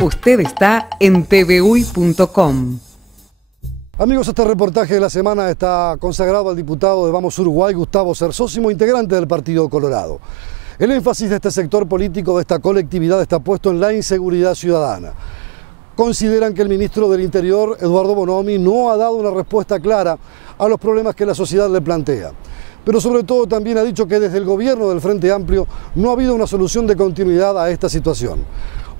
Usted está en tvUY.com. Amigos, este reportaje de la semana está consagrado al diputado de Vamos Uruguay, Gustavo Cersósimo, integrante del Partido Colorado. El énfasis de este sector político, de esta colectividad, está puesto en la inseguridad ciudadana. Consideran que el ministro del Interior, Eduardo Bonomi, no ha dado una respuesta clara a los problemas que la sociedad le plantea. Pero sobre todo también ha dicho que desde el gobierno del Frente Amplio no ha habido una solución de continuidad a esta situación.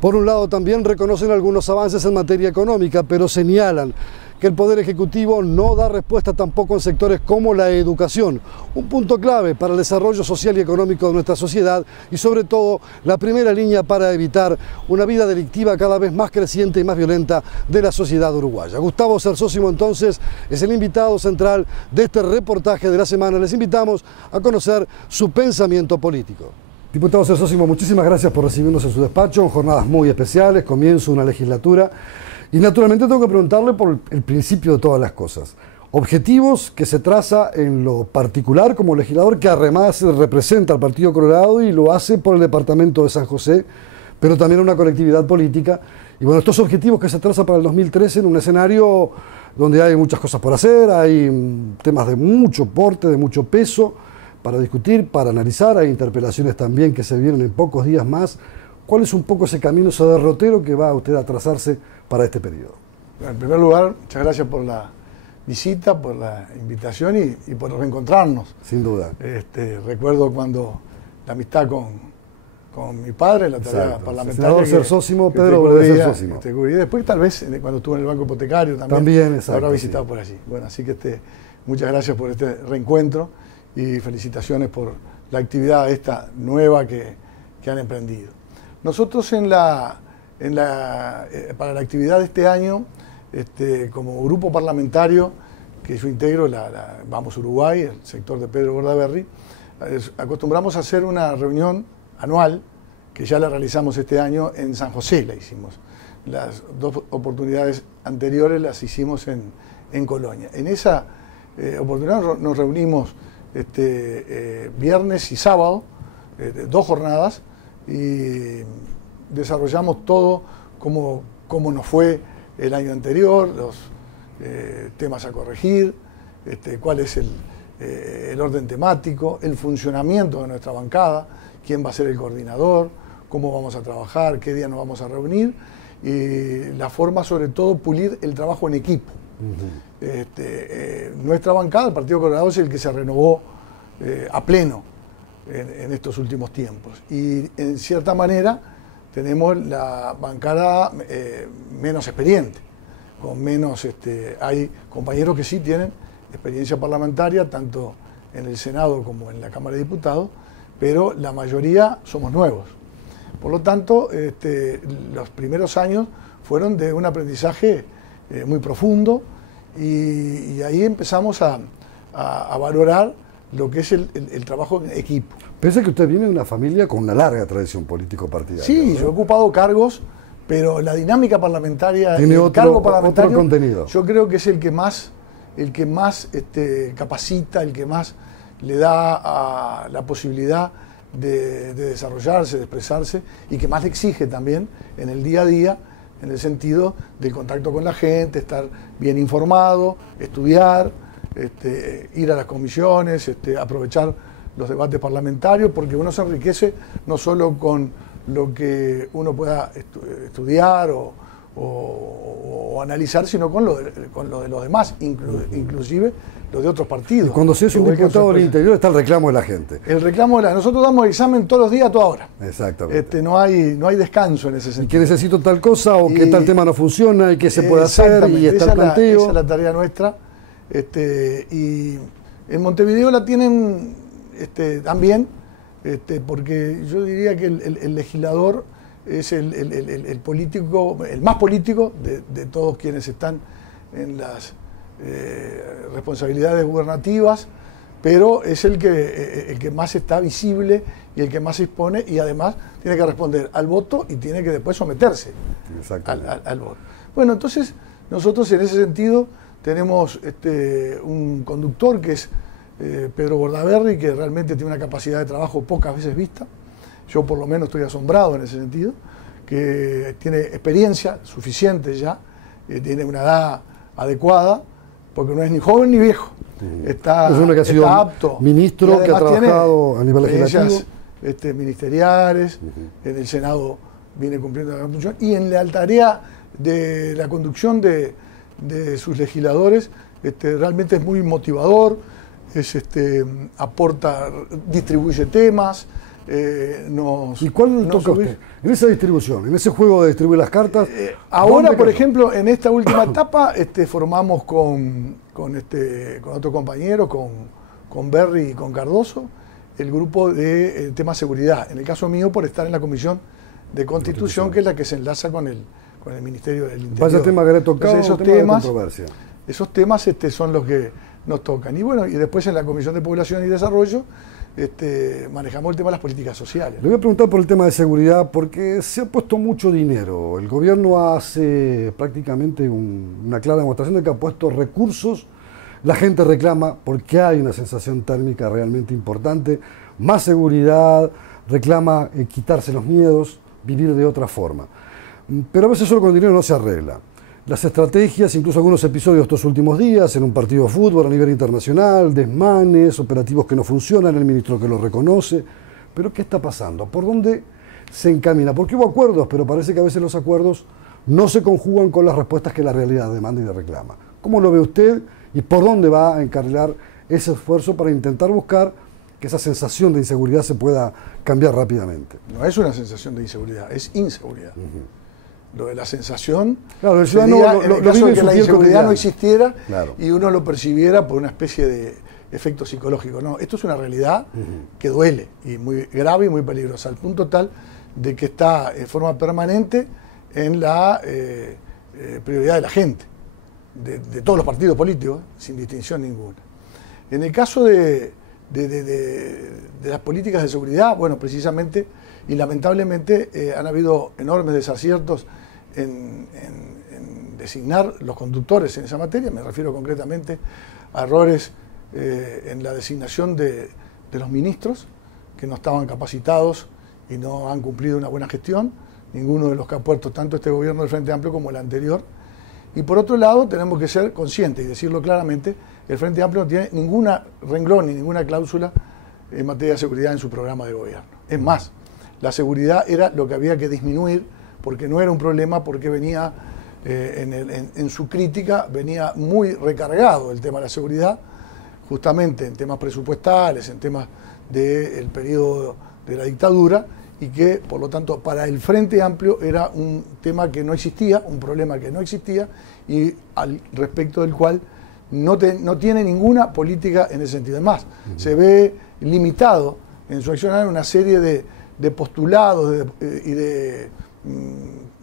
Por un lado también reconocen algunos avances en materia económica, pero señalan que el Poder Ejecutivo no da respuesta tampoco en sectores como la educación, un punto clave para el desarrollo social y económico de nuestra sociedad y sobre todo la primera línea para evitar una vida delictiva cada vez más creciente y más violenta de la sociedad uruguaya. Gustavo Cersósimo entonces es el invitado central de este reportaje de la semana. Les invitamos a conocer su pensamiento político. Diputado Cersósimo, muchísimas gracias por recibirnos en su despacho en jornadas muy especiales, comienzo una legislatura. Y naturalmente tengo que preguntarle por el principio de todas las cosas. Objetivos que se traza en lo particular como legislador, que además representa al Partido Colorado y lo hace por el departamento de San José, pero también una colectividad política. Y bueno, estos objetivos que se traza para el 2013 en un escenario donde hay muchas cosas por hacer, hay temas de mucho porte, de mucho peso para discutir, para analizar, hay interpelaciones también que se vienen en pocos días más. ¿Cuál es un poco ese camino, ese derrotero que va a usted a trazarse para este periodo? En primer lugar, muchas gracias por la visita, por la invitación y por reencontrarnos. Sin duda. Recuerdo cuando la amistad con mi padre, la tarea parlamentaria. Senador Cersósimo, Pedro Bolívar Cersósimo. Y después tal vez cuando estuve en el Banco Hipotecario también habrá visitado por allí. Bueno, así que muchas gracias por este reencuentro y felicitaciones por la actividad esta nueva que han emprendido. Nosotros para la actividad de este año, como grupo parlamentario que yo integro, Vamos Uruguay, el sector de Pedro Bordaberry, acostumbramos a hacer una reunión anual, que ya la realizamos este año en San José, la hicimos. Las dos oportunidades anteriores las hicimos en Colonia. En esa oportunidad nos reunimos viernes y sábado, 2 jornadas, y desarrollamos todo cómo nos fue el año anterior, los temas a corregir, cuál es el orden temático, el funcionamiento de nuestra bancada, quién va a ser el coordinador, cómo vamos a trabajar, qué día nos vamos a reunir, y la forma sobre todo pulir el trabajo en equipo. Nuestra bancada, el Partido Colorado, es el que se renovó a pleno en estos últimos tiempos, y en cierta manera tenemos la bancada menos experiente, con menos, hay compañeros que sí tienen experiencia parlamentaria, tanto en el Senado como en la Cámara de Diputados, pero la mayoría somos nuevos. Por lo tanto, los primeros años fueron de un aprendizaje muy profundo, y ahí empezamos a valorar lo que es el trabajo en equipo. Pese a que usted viene de una familia con una larga tradición político-partidaria. Sí, ¿no? Yo he ocupado cargos, pero la dinámica parlamentaria, tiene el cargo parlamentario, otro contenido. Yo creo que es el que más capacita, el que más le da la posibilidad de desarrollarse, de expresarse, y que más le exige también en el día a día, en el sentido del contacto con la gente, estar bien informado, estudiar, ir a las comisiones, aprovechar los debates parlamentarios, porque uno se enriquece no solo con lo que uno pueda estudiar o analizar, sino con lo de los demás, inclusive lo de otros partidos. Y cuando se es un diputado del Interior está el reclamo de la gente. El reclamo nosotros damos examen todos los días, a toda hora. Exactamente. No hay descanso en ese sentido. Y que necesito tal cosa, o que tal tema no funciona, y que se puede hacer, y está el planteo. Esa es la tarea nuestra. Y en Montevideo la tienen también, porque yo diría que el legislador es el político, el más político de todos quienes están en las responsabilidades gubernativas, pero es el que más está visible y el que más se expone, y además tiene que responder al voto y tiene que después someterse al voto. Bueno, entonces nosotros en ese sentido tenemos un conductor que es Pedro Bordaberry, que realmente tiene una capacidad de trabajo pocas veces vista. Yo por lo menos estoy asombrado en ese sentido, que tiene experiencia suficiente ya, tiene una edad adecuada, porque no es ni joven ni viejo. Está, es uno que ha sido apto. Ministro, que ha trabajado a nivel legislativo. Ministeriales, en el Senado viene cumpliendo la función, y en la tarea de la conducción de sus legisladores realmente es muy motivador, aporta, distribuye temas. ¿Y cuál le toca a usted? En esa distribución, en ese juego de distribuir las cartas. Ahora, por ejemplo, en esta última etapa, formamos con otro compañero, con Berry y con Cardoso, el grupo de tema seguridad. En el caso mío, por estar en la Comisión de Constitución, que es la que se enlaza con el Ministerio del Interior. Vaya tema que le tocado, esos tema temas, de controversia. Esos temas son los que nos tocan. Y bueno, y después en la Comisión de Población y Desarrollo manejamos el tema de las políticas sociales. Le voy a preguntar por el tema de seguridad, porque se ha puesto mucho dinero. El gobierno hace prácticamente una clara demostración de que ha puesto recursos. La gente reclama porque hay una sensación térmica realmente importante, más seguridad, reclama quitarse los miedos, vivir de otra forma. Pero a veces solo con dinero no se arregla. Las estrategias, incluso algunos episodios estos últimos días, en un partido de fútbol a nivel internacional, desmanes, operativos que no funcionan, el ministro que lo reconoce. Pero ¿qué está pasando? ¿Por dónde se encamina? Porque hubo acuerdos, pero parece que a veces los acuerdos no se conjugan con las respuestas que la realidad demanda y le reclama. ¿Cómo lo ve usted y por dónde va a encarrilar ese esfuerzo para intentar buscar que esa sensación de inseguridad se pueda cambiar rápidamente? No es una sensación de inseguridad, es inseguridad. Lo de la sensación, claro, el sería en el caso de que la inseguridad no existiera, claro, y uno lo percibiera por una especie de efecto psicológico. No, esto es una realidad que duele, y muy grave y muy peligrosa, al punto tal de que está en forma permanente en la prioridad de la gente, de todos los partidos políticos, sin distinción ninguna. En el caso de las políticas de seguridad, bueno, precisamente y lamentablemente han habido enormes desaciertos en designar los conductores en esa materia. Me refiero concretamente a errores en la designación de los ministros, que no estaban capacitados y no han cumplido una buena gestión, ninguno de los que ha puesto tanto este gobierno del Frente Amplio como el anterior. Y por otro lado, tenemos que ser conscientes y decirlo claramente, el Frente Amplio no tiene ninguna renglón ni ninguna cláusula en materia de seguridad en su programa de gobierno. Es más, la seguridad era lo que había que disminuir, porque no era un problema, porque venía en su crítica, venía muy recargado el tema de la seguridad, justamente en temas presupuestales, en temas del periodo de la dictadura, y que, por lo tanto, para el Frente Amplio era un tema que no existía, un problema que no existía, y al respecto del cual no tiene ninguna política en ese sentido. Además, se ve limitado en su accionar una serie de postulados y de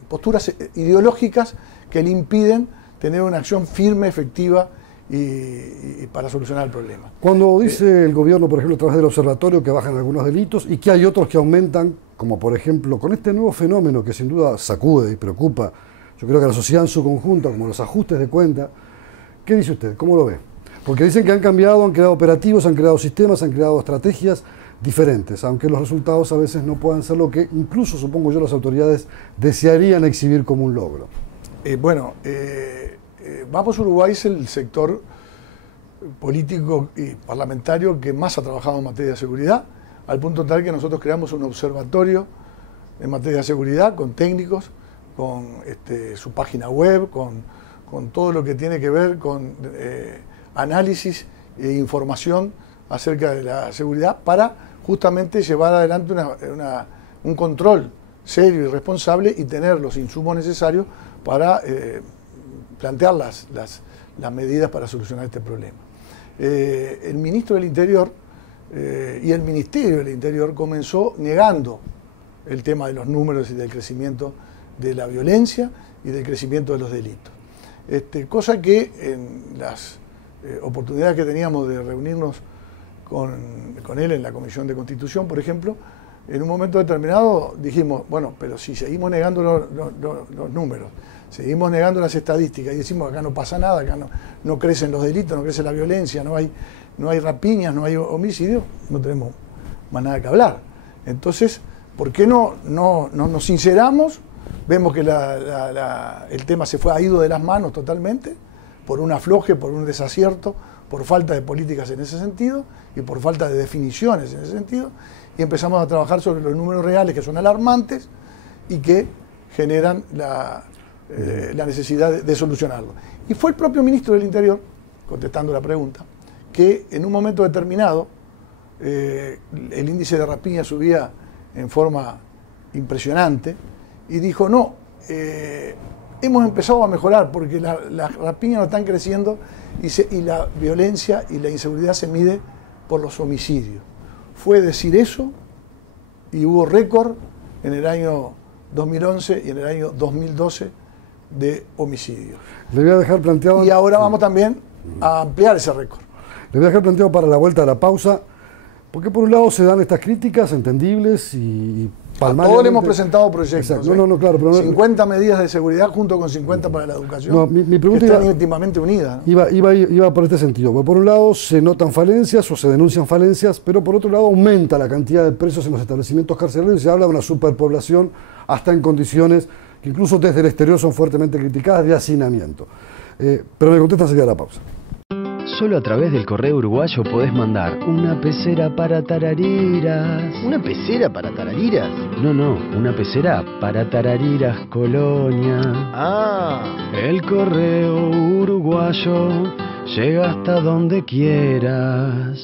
posturas ideológicas que le impiden tener una acción firme, efectiva y para solucionar el problema. Cuando dice el gobierno, por ejemplo, a través del observatorio, que bajan algunos delitos y que hay otros que aumentan, como por ejemplo con este nuevo fenómeno que sin duda sacude y preocupa, yo creo que a la sociedad en su conjunto, como los ajustes de cuenta, ¿qué dice usted? ¿Cómo lo ve? Porque dicen que han cambiado, han creado operativos, han creado sistemas, han creado estrategias diferentes, aunque los resultados a veces no puedan ser lo que incluso, supongo yo, las autoridades desearían exhibir como un logro. Vamos Uruguay es el sector político y parlamentario que más ha trabajado en materia de seguridad, al punto tal que nosotros creamos un observatorio en materia de seguridad con técnicos, con su página web, con todo lo que tiene que ver con análisis e información acerca de la seguridad, para justamente llevar adelante un control serio y responsable y tener los insumos necesarios para plantear las medidas para solucionar este problema. El ministro del Interior y el Ministerio del Interior comenzó negando el tema de los números y del crecimiento de la violencia y del crecimiento de los delitos. Cosa que en las oportunidades que teníamos de reunirnos con él en la Comisión de Constitución, por ejemplo, en un momento determinado dijimos, bueno, pero si seguimos negando los números, seguimos negando las estadísticas y decimos acá no pasa nada, acá no crecen los delitos, no crece la violencia, no hay rapiñas, no hay homicidios, no tenemos más nada que hablar. Entonces, ¿por qué no nos sinceramos vemos que el tema ha ido de las manos totalmente, por un afloje, por un desacierto, por falta de políticas en ese sentido y por falta de definiciones en ese sentido, y empezamos a trabajar sobre los números reales que son alarmantes y que generan la necesidad de solucionarlo. Y fue el propio ministro del Interior, contestando la pregunta, que en un momento determinado el índice de rapiña subía en forma impresionante y dijo, no, hemos empezado a mejorar porque las rapiñas no están creciendo y la violencia y la inseguridad se mide por los homicidios. Fue decir eso y hubo récord en el año 2011 y en el año 2012 de homicidios. Le voy a dejar planteado... Y ahora vamos también a ampliar ese récord. Le voy a dejar planteado para la vuelta a la pausa, porque por un lado se dan estas críticas entendibles y palmariamente... Todos le hemos presentado proyectos. Claro, pero 50 medidas de seguridad junto con 50 para la educación, no, mi pregunta que están íntimamente unidas, ¿no? Iba por este sentido. Porque por un lado se notan falencias o se denuncian falencias, pero por otro lado aumenta la cantidad de presos en los establecimientos carcelarios y se habla de una superpoblación hasta en condiciones que incluso desde el exterior son fuertemente criticadas, de hacinamiento. Pero me contesta enseguida la pausa. Solo a través del correo uruguayo podés mandar una pecera para tarariras. ¿Una pecera para tarariras? No, una pecera para tarariras, Colonia. Ah. El correo uruguayo llega hasta donde quieras.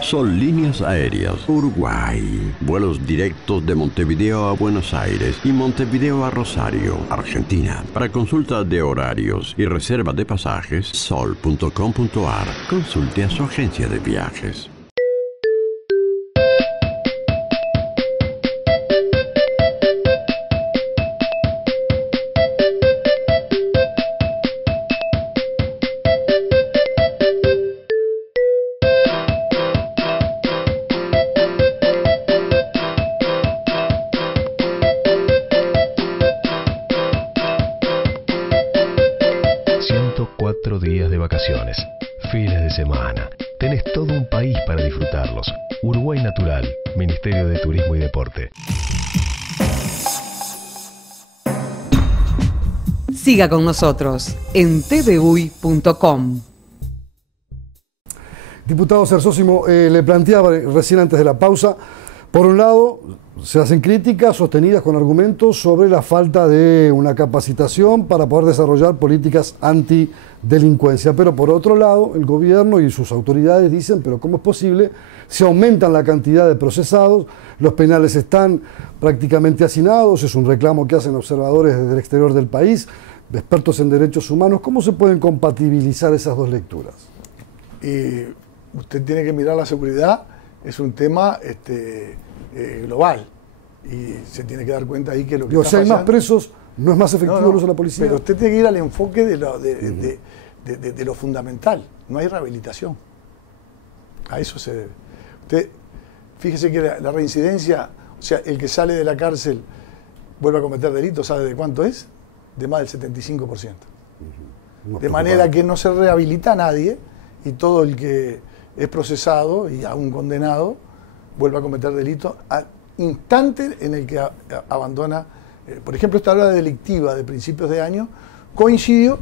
Son líneas aéreas Uruguay. Vuelos directos de Montevideo a Buenos Aires y Montevideo a Rosario, Argentina. Para consultas de horarios y reserva de pasajes, sol.com.ar. Consulte a su agencia de viajes. Días de vacaciones, fines de semana. Tenés todo un país para disfrutarlos. Uruguay Natural, Ministerio de Turismo y Deporte. Siga con nosotros en tvuy.com. Diputado Cersósimo, le planteaba recién antes de la pausa, por un lado se hacen críticas sostenidas con argumentos sobre la falta de una capacitación para poder desarrollar políticas antidelincuencia, pero por otro lado el gobierno y sus autoridades dicen, pero ¿cómo es posible? Se aumentan la cantidad de procesados, los penales están prácticamente hacinados, es un reclamo que hacen observadores desde el exterior del país, expertos en derechos humanos. ¿Cómo se pueden compatibilizar esas dos lecturas? Usted tiene que mirar la seguridad, es un tema global y se tiene que dar cuenta ahí que lo que está si hay pasando, más presos, ¿no es más efectivo el uso de la policía? Pero usted tiene que ir al enfoque de lo fundamental. No hay rehabilitación. A eso se debe. Usted, fíjese que la reincidencia, o sea, el que sale de la cárcel vuelve a cometer delitos, ¿sabe de cuánto es? De más del 75%. De manera que no se rehabilita a nadie y todo el que es procesado y aún condenado vuelve a cometer delitos al instante en el que abandona. Por ejemplo, esta hora delictiva de principios de año coincidió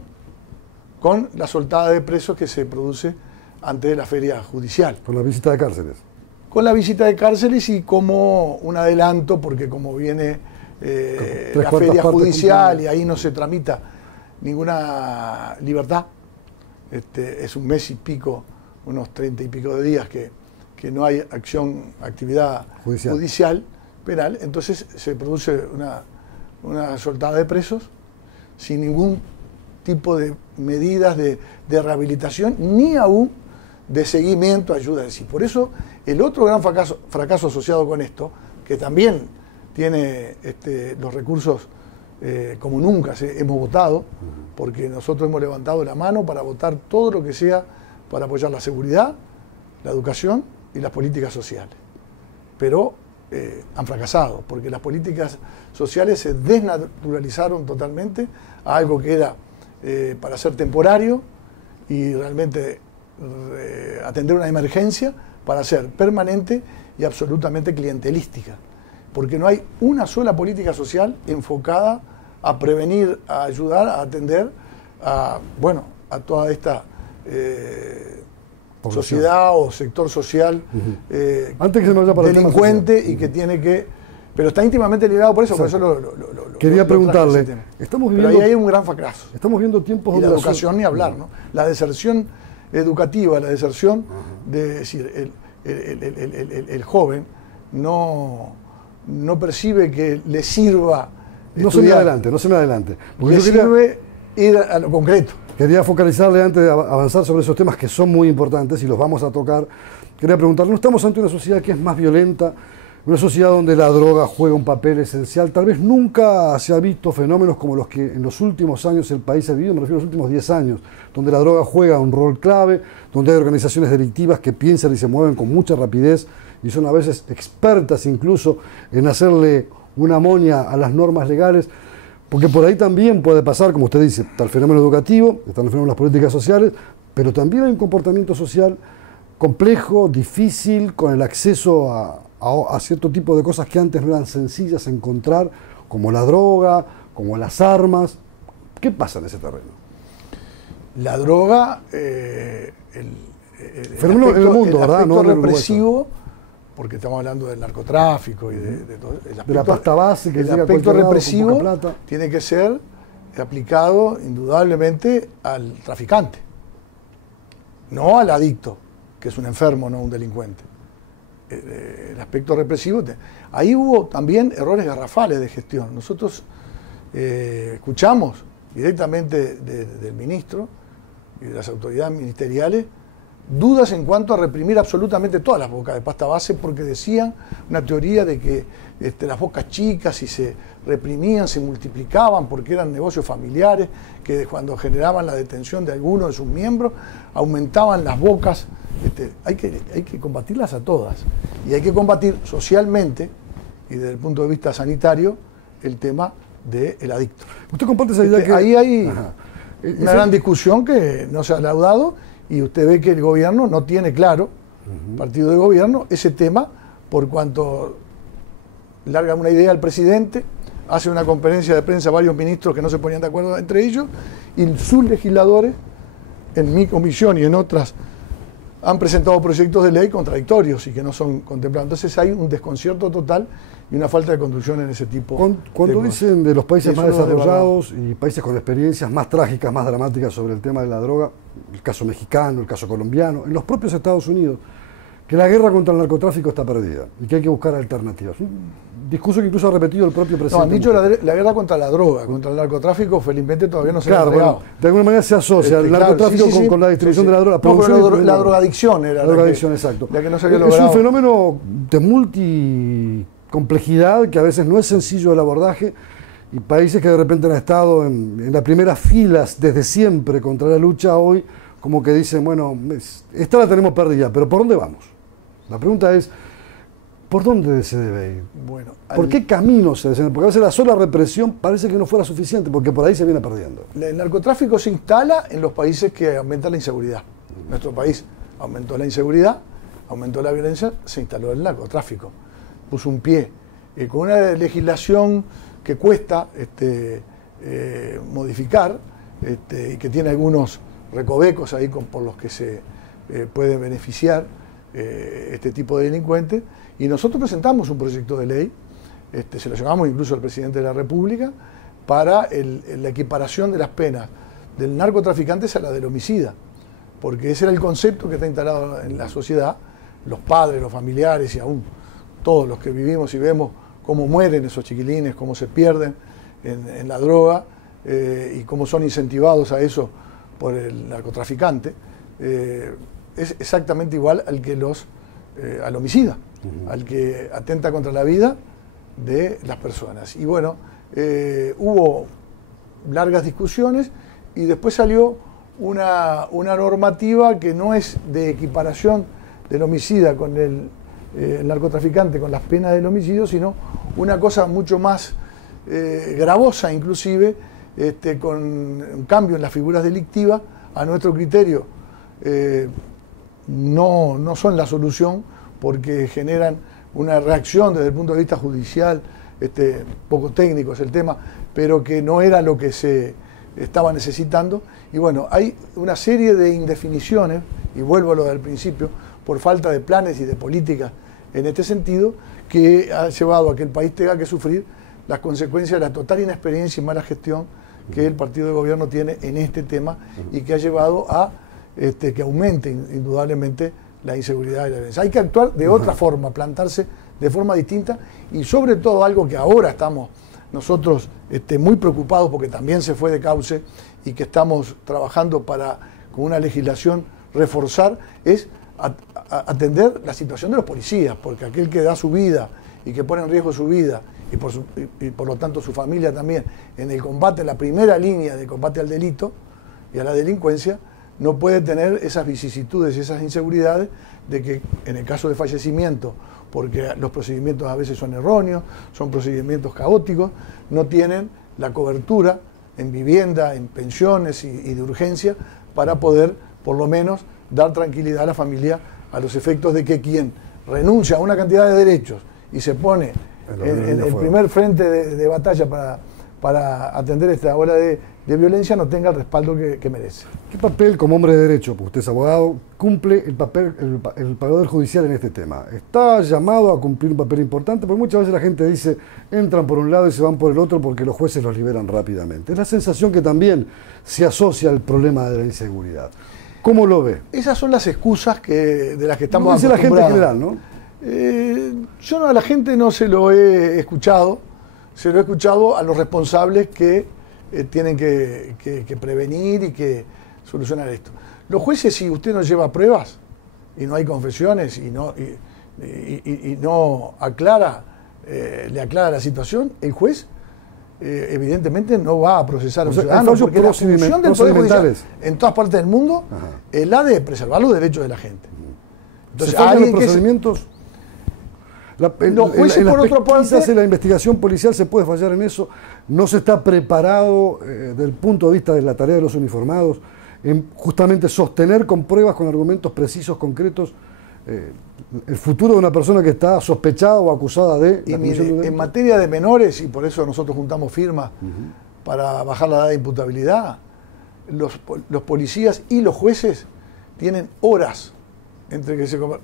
con la soltada de presos que se produce antes de la feria judicial. Con la visita de cárceles. Con la visita de cárceles y como un adelanto, porque como viene la feria judicial y ahí no se tramita ninguna libertad, es un mes y pico, unos 30 y pico de días que no hay actividad judicial penal, entonces se produce una soltada de presos sin ningún tipo de medidas de rehabilitación, ni aún de seguimiento, ayuda. Es decir, por eso el otro gran fracaso asociado con esto, que también tiene los recursos como nunca hemos votado, porque nosotros hemos levantado la mano para votar todo lo que sea para apoyar la seguridad, la educación y las políticas sociales. Pero han fracasado, porque las políticas sociales se desnaturalizaron totalmente a algo que era para ser temporario y realmente atender una emergencia, para ser permanente y absolutamente clientelística. Porque no hay una sola política social enfocada a prevenir, a ayudar, a atender a toda esta sociedad o sector social Antes que se me vaya para delincuente y que tiene que... Pero está íntimamente ligado por eso, por eso quería preguntarle, estamos viviendo, pero ahí hay un gran fracaso. Estamos viendo tiempos donde la educación ni hablar, ¿no? La deserción educativa, la deserción de decir, el joven no percibe que le sirva no se me adelante. Porque le sirve ir a lo concreto. Quería focalizarle antes de avanzar sobre esos temas que son muy importantes y los vamos a tocar. Quería preguntarle, ¿no estamos ante una sociedad que es más violenta? Una sociedad donde la droga juega un papel esencial. Tal vez nunca se ha visto fenómenos como los que en los últimos años el país ha vivido, me refiero a los últimos 10 años, donde la droga juega un rol clave, donde hay organizaciones delictivas que piensan y se mueven con mucha rapidez y son a veces expertas incluso en hacerle una moña a las normas legales, porque por ahí también puede pasar, como usted dice, está el fenómeno educativo, están los fenómenos de las políticas sociales, pero también hay un comportamiento social complejo, difícil, con el acceso a cierto tipo de cosas que antes no eran sencillas encontrar, como la droga, como las armas. ¿Qué pasa en ese terreno? La droga, fenómeno en el mundo, ¿verdad? El aspecto represivo, porque estamos hablando del narcotráfico y de todo. De la pasta base que el llega aspecto a represivo plata. Tiene que ser aplicado indudablemente al traficante, no al adicto, que es un enfermo, no un delincuente. El aspecto represivo. Ahí hubo también errores garrafales de gestión. Nosotros escuchamos directamente del ministro y de las autoridades ministeriales dudas en cuanto a reprimir absolutamente todas las bocas de pasta base, porque decían una teoría de que las bocas chicas, si se reprimían, se multiplicaban porque eran negocios familiares, que cuando generaban la detención de alguno de sus miembros, aumentaban las bocas. Hay que combatirlas a todas, y hay que combatir socialmente y desde el punto de vista sanitario el tema del adicto. ¿Usted comparte esa idea que ahí hay una gran discusión que no se ha laudado, y usted ve que el gobierno no tiene claro, partido de gobierno, ese tema, por cuanto larga una idea al presidente, hace una conferencia de prensa varios ministros que no se ponían de acuerdo entre ellos, y sus legisladores, en mi comisión y en otras, han presentado proyectos de ley contradictorios y que no son contemplados. Entonces hay un desconcierto total y una falta de conducción en ese tipo Cuando dicen de los países más desarrollados y países con experiencias más trágicas, más dramáticas sobre el tema de la droga, el caso mexicano, el caso colombiano, en los propios Estados Unidos, que la guerra contra el narcotráfico está perdida y que hay que buscar alternativas. Un discurso que incluso ha repetido el propio presidente. No, han dicho la guerra contra la droga, contra el narcotráfico, felizmente todavía no se ha entregado. Bueno, de alguna manera se asocia el narcotráfico con la distribución de la droga. La drogadicción era la drogadicción, exacto. La que no se había logrado. Es un fenómeno de multicomplejidad que a veces no es sencillo el abordaje, y países que de repente han estado en las primeras filas desde siempre contra la lucha, hoy como que dicen, bueno, esta la tenemos perdida, pero ¿por dónde vamos? La pregunta es, ¿por dónde se debe ir? Bueno, ¿Por qué camino se debe ir? Porque a veces la sola represión parece que no fuera suficiente, porque por ahí se viene perdiendo. El narcotráfico se instala en los países que aumentan la inseguridad. Nuestro país aumentó la inseguridad, aumentó la violencia, se instaló el narcotráfico. Puso un pie. Con una legislación que cuesta modificar y que tiene algunos recovecos ahí por los que se puede beneficiar este tipo de delincuentes, y nosotros presentamos un proyecto de ley, se lo llamamos incluso al presidente de la República, para la equiparación de las penas del narcotraficante a la del homicida, porque ese era el concepto que está instalado en la sociedad. Los padres, los familiares y aún todos los que vivimos y vemos cómo mueren esos chiquilines, cómo se pierden en la droga y cómo son incentivados a eso por el narcotraficante, es exactamente igual al homicida, al que atenta contra la vida de las personas. Y bueno, hubo largas discusiones y después salió una normativa que no es de equiparación del homicida con el narcotraficante, con las penas del homicidio, sino una cosa mucho más gravosa, inclusive, con un cambio en las figuras delictivas. A nuestro criterio no son la solución, porque generan una reacción desde el punto de vista judicial, poco técnico es el tema, pero que no era lo que se estaba necesitando. Y bueno, hay una serie de indefiniciones, y vuelvo a lo del principio, por falta de planes y de políticas en este sentido, que ha llevado a que el país tenga que sufrir las consecuencias de la total inexperiencia y mala gestión que el partido de gobierno tiene en este tema, y que ha llevado a que aumente indudablemente la inseguridad y la violencia. Hay que actuar de otra forma, plantarse de forma distinta, y sobre todo algo que ahora estamos nosotros muy preocupados, porque también se fue de cauce y que estamos trabajando para, con una legislación, reforzar, es atender la situación de los policías, porque aquel que da su vida y que pone en riesgo su vida y por lo tanto su familia también en el combate, en la primera línea de combate al delito y a la delincuencia, no puede tener esas vicisitudes y esas inseguridades de que en el caso de fallecimiento, porque los procedimientos a veces son erróneos, son procedimientos caóticos, no tienen la cobertura en vivienda, en pensiones y de urgencia para poder por lo menos dar tranquilidad a la familia a los efectos de que quien renuncia a una cantidad de derechos y se pone en el primer frente de batalla para atender esta ola de violencia no tenga el respaldo que merece. ¿Qué papel, como hombre de derecho, porque usted es abogado, cumple el papel el Poder Judicial en este tema? ¿Está llamado a cumplir un papel importante? Porque muchas veces la gente dice, entran por un lado y se van por el otro porque los jueces los liberan rápidamente. Es la sensación que también se asocia al problema de la inseguridad. ¿Cómo lo ve? Esas son las excusas de las que estamos acostumbrados. Dice la gente en general, ¿no? Yo a la gente no se lo he escuchado, se lo he escuchado a los responsables que tienen que prevenir y que solucionar esto. Los jueces, si usted no lleva pruebas y no hay confesiones y no aclara, le aclara la situación, el juez evidentemente no va a procesar a un ciudadano, porque la función del Poder Judicial en todas partes del mundo es la de preservar los derechos de la gente. Entonces, ¿alguien los procedimientos? Los jueces, por otra parte, en la investigación policial se puede fallar en eso. No se está preparado desde el punto de vista de la tarea de los uniformados en justamente sostener con pruebas, con argumentos precisos, concretos, el futuro de una persona que está sospechada o acusada de... Y mire, en materia de menores, y por eso nosotros juntamos firmas para bajar la edad de imputabilidad, los policías y los jueces tienen horas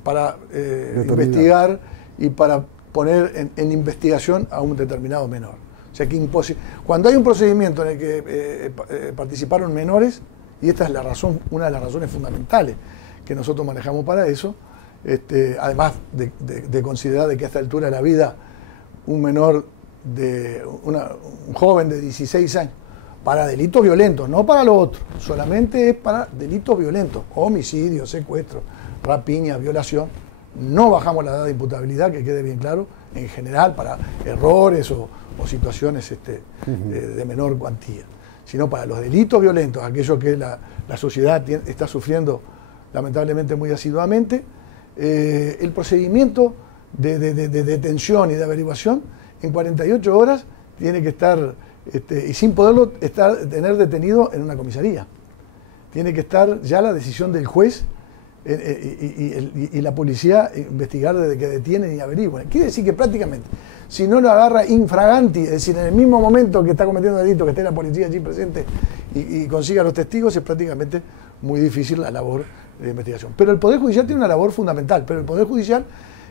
para investigar y para poner en investigación a un determinado menor. O sea que cuando hay un procedimiento en el que participaron menores, y esta es la razón, una de las razones fundamentales que nosotros manejamos para eso, además de considerar de que a esta altura de la vida un menor un joven de 16 años, para delitos violentos, no para lo otro, solamente es para delitos violentos, homicidio, secuestro, rapiña, violación, no bajamos la edad de imputabilidad, que quede bien claro, en general para errores o situaciones de menor cuantía, sino para los delitos violentos, aquellos que la sociedad está sufriendo lamentablemente muy asiduamente. El procedimiento de detención y de averiguación en 48 horas tiene que estar, y sin poderlo tener detenido en una comisaría. Tiene que estar ya la decisión del juez y la policía investigar desde que detienen y averiguan. Quiere decir que prácticamente, si no lo agarra infraganti, es decir, en el mismo momento que está cometiendo delito, que esté la policía allí presente y consiga los testigos, es prácticamente muy difícil la labor de investigación. Pero el Poder Judicial tiene una labor fundamental, pero el Poder Judicial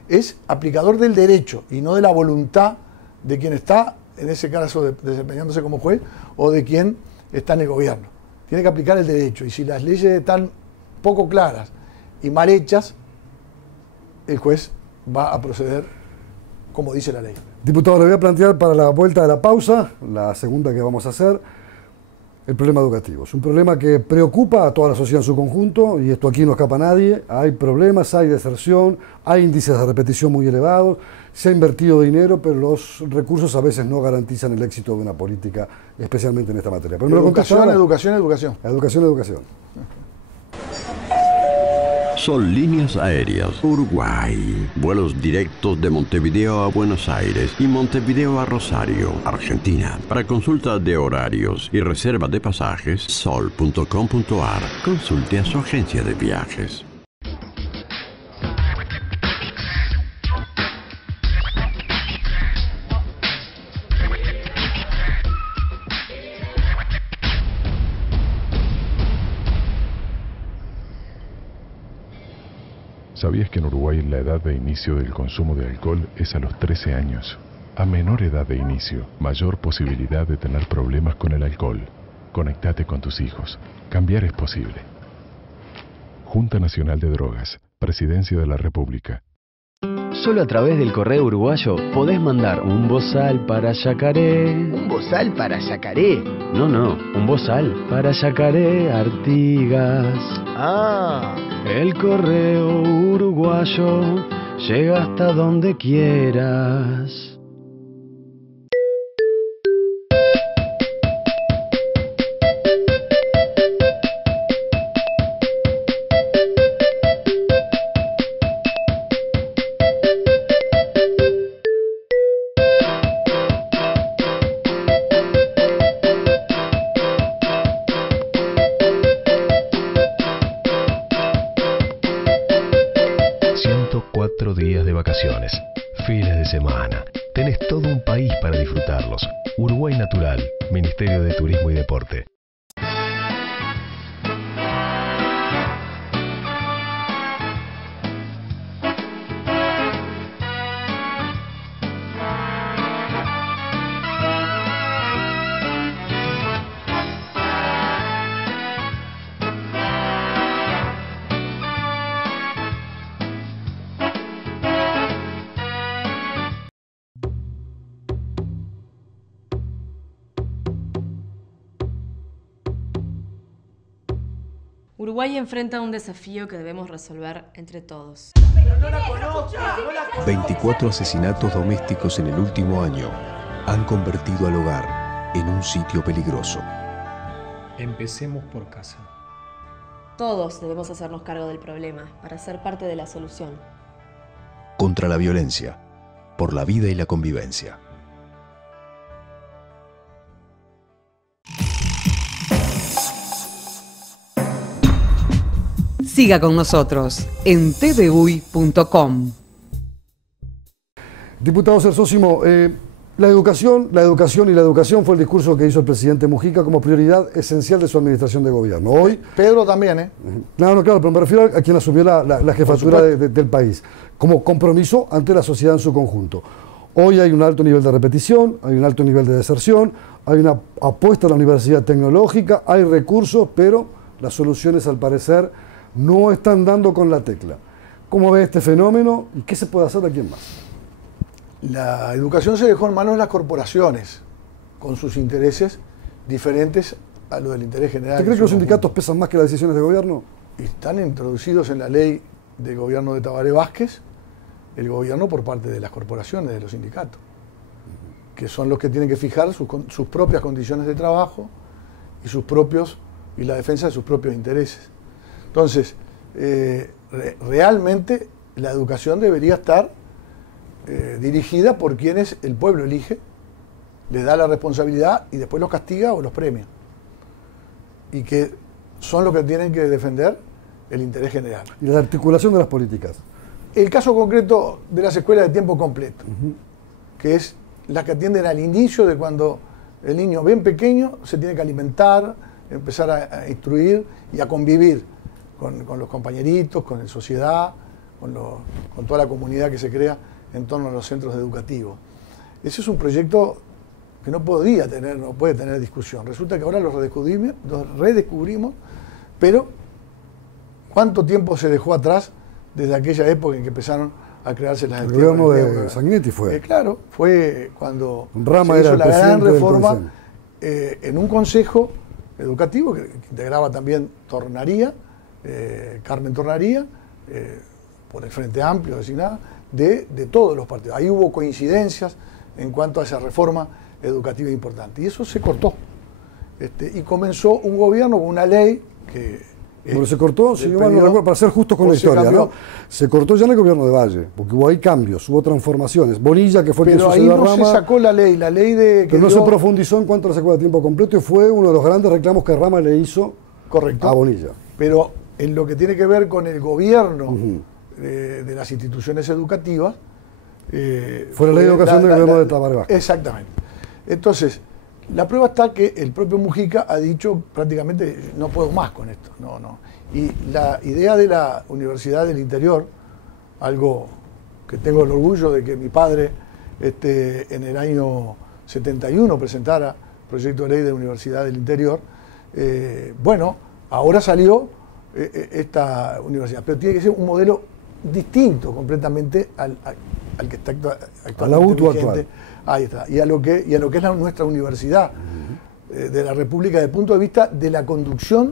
es aplicador del derecho y no de la voluntad de quien está, en ese caso, desempeñándose como juez o de quien está en el gobierno. Tiene que aplicar el derecho, y si las leyes están poco claras y mal hechas, el juez va a proceder como dice la ley. Diputado, le voy a plantear para la vuelta de la pausa, la segunda que vamos a hacer, el problema educativo. Es un problema que preocupa a toda la sociedad en su conjunto, y esto aquí no escapa a nadie. Hay problemas, hay deserción, hay índices de repetición muy elevados, se ha invertido dinero, pero los recursos a veces no garantizan el éxito de una política, especialmente en esta materia. Pero educación. Educación. Son líneas aéreas Uruguay. Vuelos directos de Montevideo a Buenos Aires y Montevideo a Rosario, Argentina. Para consulta de horarios y reserva de pasajes, sol.com.ar. Consulte a su agencia de viajes. ¿Sabías que en Uruguay la edad de inicio del consumo de alcohol es a los 13 años? A menor edad de inicio, mayor posibilidad de tener problemas con el alcohol. Conectate con tus hijos. Cambiar es posible. Junta Nacional de Drogas, Presidencia de la República. Solo a través del correo uruguayo podés mandar un bozal para Yacaré. ¿Un bozal para Yacaré? No, un bozal para Yacaré Artigas. Ah. El correo uruguayo llega hasta donde quieras. Días de vacaciones, fines de semana. Tenés todo un país para disfrutarlos. Uruguay Natural, Ministerio de Turismo y Deporte. Uruguay enfrenta un desafío que debemos resolver entre todos. 24 asesinatos domésticos en el último año han convertido al hogar en un sitio peligroso. Empecemos por casa. Todos debemos hacernos cargo del problema para ser parte de la solución. Contra la violencia, por la vida y la convivencia. Siga con nosotros en tvuy.com. Diputado Cersósimo, la educación fue el discurso que hizo el presidente Mujica como prioridad esencial de su administración de gobierno. Hoy, Pedro también, ¿eh? No, claro, pero me refiero a quien asumió la jefatura del país, como compromiso ante la sociedad en su conjunto. Hoy hay un alto nivel de repetición, hay un alto nivel de deserción, hay una apuesta a la universidad tecnológica, hay recursos, pero las soluciones al parecer no están dando con la tecla. ¿Cómo ve este fenómeno y qué se puede hacer de aquí en más? La educación se dejó en manos de las corporaciones, con sus intereses diferentes a lo del interés general. ¿Usted cree que los sindicatos pesan más que las decisiones de gobierno? Están introducidos en la ley de gobierno de Tabaré Vázquez, el gobierno por parte de las corporaciones, de los sindicatos, que son los que tienen que fijar sus propias condiciones de trabajo y la defensa de sus propios intereses. Entonces, realmente la educación debería estar dirigida por quienes el pueblo elige, les da la responsabilidad y después los castiga o los premia. Y que son los que tienen que defender el interés general. Y la articulación de las políticas. El caso concreto de las escuelas de tiempo completo, que es las que atienden al inicio de cuando el niño bien pequeño se tiene que alimentar, empezar a instruir y a convivir con los compañeritos, con la sociedad, con toda la comunidad que se crea en torno a los centros educativos. Ese es un proyecto que no puede tener discusión. Resulta que ahora los redescubrimos, pero ¿cuánto tiempo se dejó atrás desde aquella época en que empezaron a crearse las escuelas? El gobierno de Sanguinetti fue. Claro, fue cuando Rama se hizo era la gran reforma en un consejo educativo, que integraba también Tornaría, Carmen Tornaría, por el Frente Amplio designada, de todos los partidos. Ahí hubo coincidencias en cuanto a esa reforma educativa importante. Y eso se cortó. Y comenzó un gobierno con una ley que... Bueno, se cortó, si yo mal no recuerdo, para ser justos con la historia, ¿no? Se cortó ya en el gobierno de Valle, porque hubo ahí cambios, hubo transformaciones. Bonilla, que fue quien sucedió a Rama... Pero ahí no se sacó la ley de... Pero no se profundizó en cuanto a la secuela de tiempo completo y fue uno de los grandes reclamos que Rama le hizo a Bonilla. Pero en lo que tiene que ver con el gobierno de las instituciones educativas... fue la ley de educación del gobierno de Tabaré Vázquez. Exactamente. Entonces... La prueba está que el propio Mujica ha dicho prácticamente no puedo más con esto. No. Y la idea de la Universidad del Interior, algo que tengo el orgullo de que mi padre en el año 71 presentara proyecto de ley de la Universidad del Interior, bueno, ahora salió esta universidad, pero tiene que ser un modelo distinto completamente al que está actualmente a la UTU vigente. Actual. Ahí está. Y a lo que es nuestra universidad de la República desde el punto de vista de la conducción,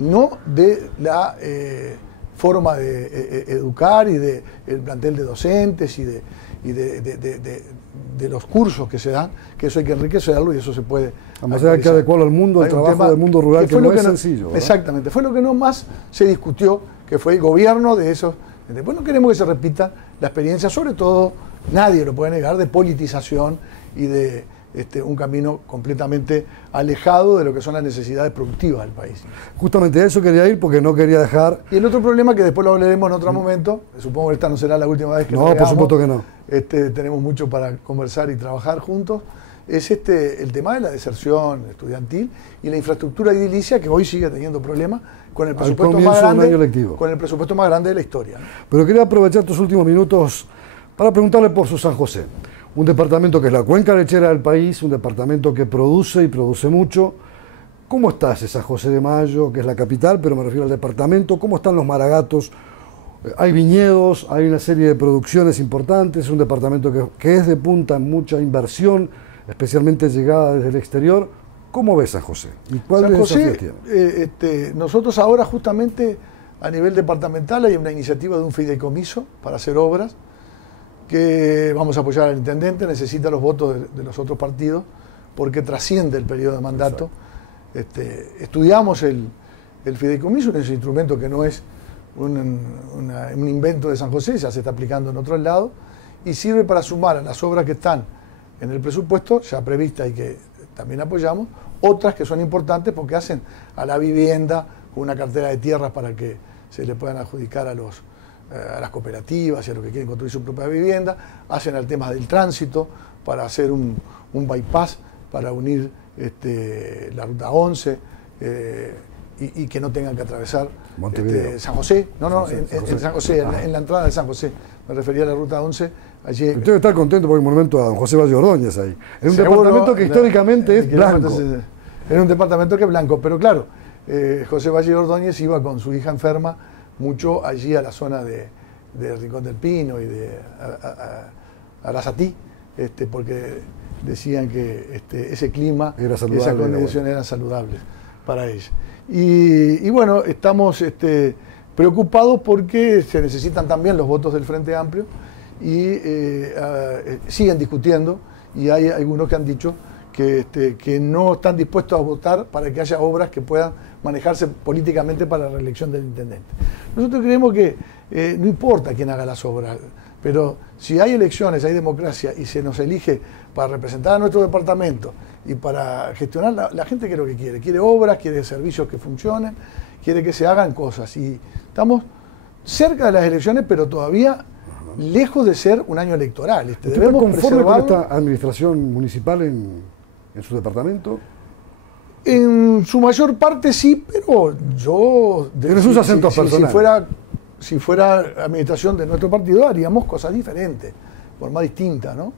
no de la forma de educar y del plantel de docentes y de los cursos que se dan, que eso hay que enriquecerlo y eso se puede... Además hay que adecuarlo al mundo, al trabajo del mundo rural, que no es sencillo, ¿verdad? Exactamente, fue lo que no más se discutió, que fue el gobierno de esos... Después no queremos que se repita la experiencia, sobre todo, nadie lo puede negar, de politización y de un camino completamente alejado de lo que son las necesidades productivas del país. Justamente a eso quería ir porque no quería dejar... Y el otro problema, que después lo hablaremos en otro momento, supongo que esta no será la última vez que No, por supuesto que no. Tenemos mucho para conversar y trabajar juntos, es el tema de la deserción estudiantil y la infraestructura edilicia, que hoy sigue teniendo problemas con el presupuesto más grande de la historia. Pero quería aprovechar tus últimos minutos para preguntarle por su San José, un departamento que es la cuenca lechera del país, un departamento que produce y produce mucho. ¿Cómo está ese San José de Mayo, que es la capital, pero me refiero al departamento? ¿Cómo están los maragatos? Hay viñedos, hay una serie de producciones importantes, es un departamento que es de punta en mucha inversión, especialmente llegada desde el exterior. ¿Cómo ves San José? ¿Y cuáles desafíos tiene? Nosotros ahora justamente a nivel departamental hay una iniciativa de un fideicomiso para hacer obras que vamos a apoyar al intendente, necesita los votos de los otros partidos porque trasciende el periodo de mandato. Estudiamos el fideicomiso, es un instrumento que no es un invento de San José, ya se está aplicando en otros lados y sirve para sumar a las obras que están en el presupuesto ya previstas y que también apoyamos, otras que son importantes porque hacen a la vivienda una cartera de tierras para que se le puedan adjudicar a las cooperativas y a los que quieren construir su propia vivienda, hacen al tema del tránsito para hacer un bypass para unir la ruta 11 y que no tengan que atravesar San José, en San José, en la entrada de San José, me refería a la ruta 11. Allí, usted debe estar contento por el monumento a don José Valle Ordóñez ahí. Es un departamento que históricamente es blanco. Es un departamento que es blanco, pero claro, José Valle Ordóñez iba con su hija enferma mucho allí a la zona de Rincón del Pino y de Arasatí, porque decían que ese clima y esas condiciones eran saludables para ella. Y bueno, estamos preocupados porque se necesitan también los votos del Frente Amplio y siguen discutiendo y hay algunos que han dicho que no están dispuestos a votar para que haya obras que puedan manejarse políticamente para la reelección del intendente. Nosotros creemos que no importa quién haga las obras, pero si hay elecciones, hay democracia y se nos elige para representar a nuestro departamento y para gestionar, la gente quiere lo que quiere obras, quiere servicios que funcionen, quiere que se hagan cosas y estamos cerca de las elecciones, pero todavía lejos de ser un año electoral. ¿Usted está conforme con esta administración municipal en su departamento? En su mayor parte sí, pero yo... Tienes sus acentos personales. Si fuera administración de nuestro partido, haríamos cosas diferentes, por más distintas, ¿no?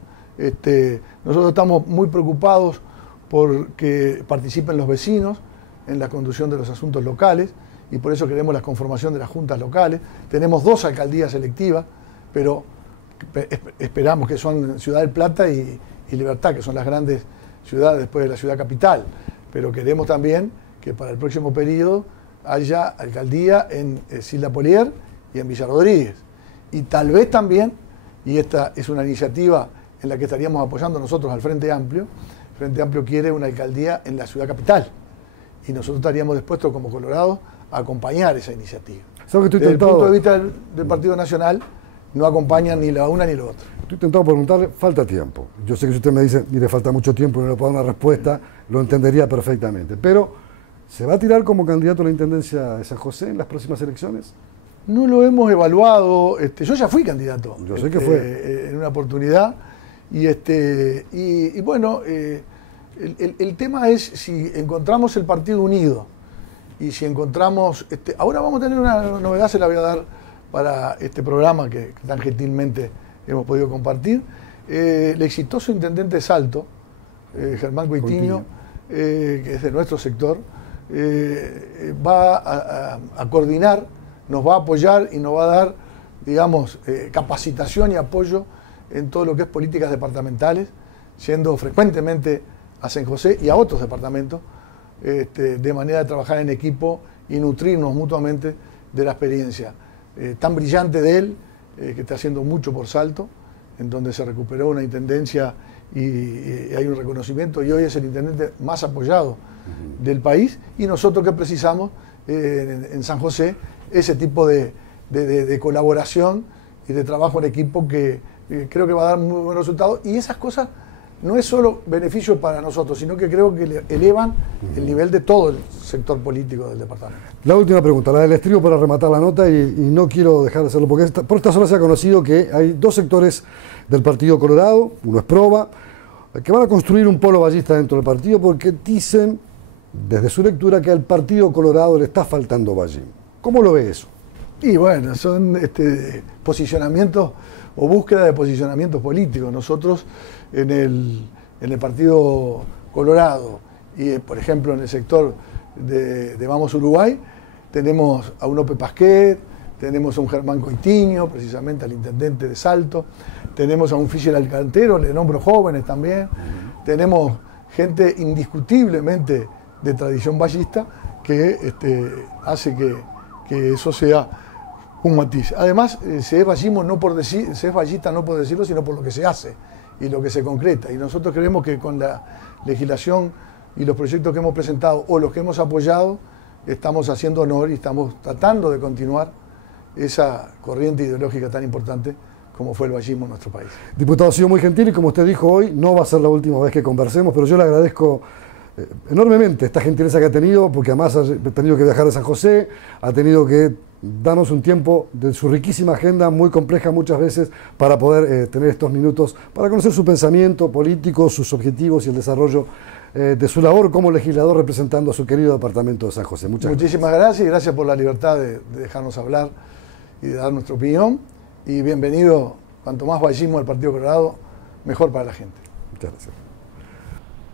Nosotros estamos muy preocupados por que participen los vecinos en la conducción de los asuntos locales y por eso queremos la conformación de las juntas locales. Tenemos 2 alcaldías electivas, pero esperamos que son Ciudad del Plata y Libertad, que son las grandes ciudades después de la ciudad capital. pero queremos también que para el próximo periodo haya alcaldía en Silda Polier y en Villa Rodríguez. Y tal vez también, y esta es una iniciativa en la que estaríamos apoyando nosotros al Frente Amplio. El Frente Amplio quiere una alcaldía en la ciudad capital y nosotros estaríamos dispuestos como Colorado a acompañar esa iniciativa. Desde el punto de vista del Partido Nacional, no acompañan ni la una ni la otra. Estoy tentado preguntarle, falta tiempo. Yo sé que si usted me dice, mire, falta mucho tiempo y no le puedo dar una respuesta, lo entendería perfectamente. Pero, ¿se va a tirar como candidato a la Intendencia de San José en las próximas elecciones? No lo hemos evaluado. Yo ya fui candidato. Yo sé que fue. En una oportunidad. Y bueno, el tema es si encontramos el partido unido y si encontramos... ahora vamos a tener una novedad, se la voy a dar para este programa que tan gentilmente hemos podido compartir. El exitoso intendente de Salto, Germán Coitiño, que es de nuestro sector, va a coordinar, nos va a apoyar y nos va a dar, digamos, capacitación y apoyo en todo lo que es políticas departamentales, yendo frecuentemente a San José y a otros departamentos, de manera de trabajar en equipo y nutrirnos mutuamente de la experiencia tan brillante de él, que está haciendo mucho por Salto, en donde se recuperó una intendencia y hay un reconocimiento, y hoy es el intendente más apoyado del país, y nosotros que precisamos en San José ese tipo de colaboración y de trabajo en equipo que creo que va a dar muy buen resultado, y esas cosas no es solo beneficio para nosotros, sino que creo que elevan el nivel de todo el sector político del departamento. La última pregunta, la del estribo para rematar la nota, y no quiero dejar de hacerlo, porque por esta zona se ha conocido que hay dos sectores del Partido Colorado, uno es Proba, que van a construir un polo vallista dentro del partido porque dicen, desde su lectura, que al Partido Colorado le está faltando vallín. ¿Cómo lo ve eso? Y bueno, son posicionamientos o búsqueda de posicionamientos políticos. Nosotros en el Partido Colorado y, por ejemplo, en el sector de Vamos Uruguay, tenemos a un Ope Pasquet, tenemos a un Germán Coitiño, precisamente al intendente de Salto, tenemos a un Fischer Alcantero, le nombro jóvenes también, tenemos gente indiscutiblemente de tradición vallista que hace que eso sea un matiz. Además, se es vallismo no por decir, se es vallista no por decirlo, sino por lo que se hace y lo que se concreta. Y nosotros creemos que con la legislación y los proyectos que hemos presentado o los que hemos apoyado, estamos haciendo honor y estamos tratando de continuar esa corriente ideológica tan importante como fue el vallismo en nuestro país. Diputado, ha sido muy gentil y como usted dijo hoy, no va a ser la última vez que conversemos, pero yo le agradezco enormemente esta gentileza que ha tenido, porque además ha tenido que viajar a San José, ha tenido que darnos un tiempo de su riquísima agenda, muy compleja muchas veces, para poder tener estos minutos, para conocer su pensamiento político, sus objetivos y el desarrollo de su labor como legislador representando a su querido departamento de San José. Muchísimas gracias y gracias por la libertad de dejarnos hablar y de dar nuestra opinión. Y bienvenido, cuanto más vallismo al Partido Colorado, mejor para la gente. Muchas gracias.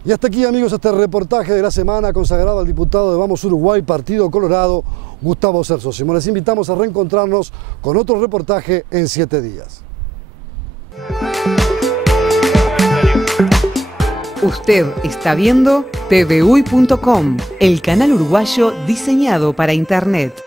Y hasta aquí, amigos, este reportaje de la semana consagrado al diputado de Vamos Uruguay, Partido Colorado, Gustavo Cersósimo. Les invitamos a reencontrarnos con otro reportaje en 7 días. Usted está viendo tvuy.com, el canal uruguayo diseñado para Internet.